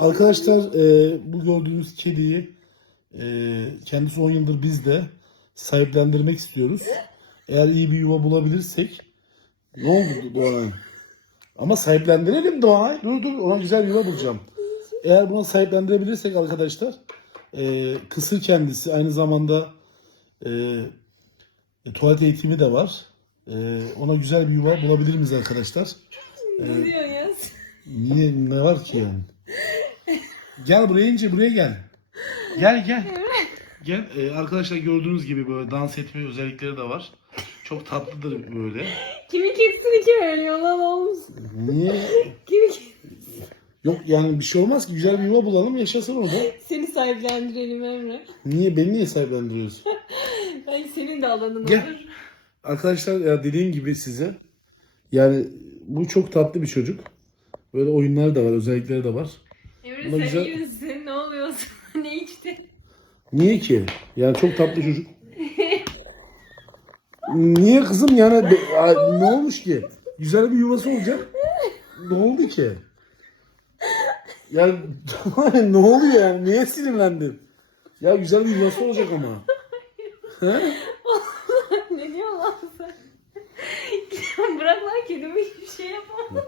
Arkadaşlar e, bu gördüğünüz kediyi e, kendisi 10 yıldır bizde sahiplendirmek istiyoruz. Eğer iyi bir yuva bulabilirsek ne oldu Doğanay? Ama sahiplendirelim Doğanay. Dur dur ona güzel bir yuva bulacağım. Eğer buna sahiplendirebilirsek arkadaşlar e, kısır kendisi aynı zamanda e, e, tuvalet eğitimi de var. E, ona güzel bir yuva bulabilir miyiz arkadaşlar? Ne ya? Niye ne var ki yani? Gel buraya ince buraya gel. Gel gel. Gel Ee, arkadaşlar gördüğünüz gibi böyle dans etme özellikleri de var. Çok tatlıdır böyle. Kimin kedisini kim veriyor lan olmuş? Niye? Kimin Yok yani bir şey olmaz ki güzel bir yuva bulalım yaşasın orada. Seni sahiplendirelim Emre. Niye beni niye sahiplendiriyorsun? Ay senin de alanın Gel. olur. Arkadaşlar ya dediğim gibi size yani bu çok tatlı bir çocuk. Böyle oyunları da var, özellikleri de var. Emre Ama güzel- misin? Ne oluyorsun? ne içtin? Niye ki? Yani çok tatlı çocuk. Niye kızım yani be- ne olmuş ki? Güzel bir yuvası olacak. Ne oldu ki? Yani ne oluyor yani? Niye sinirlendin? Ya güzel bir yuvası olacak ama. He? ne diyor lan sen? Bırak lan kedimi hiçbir şey yapamam.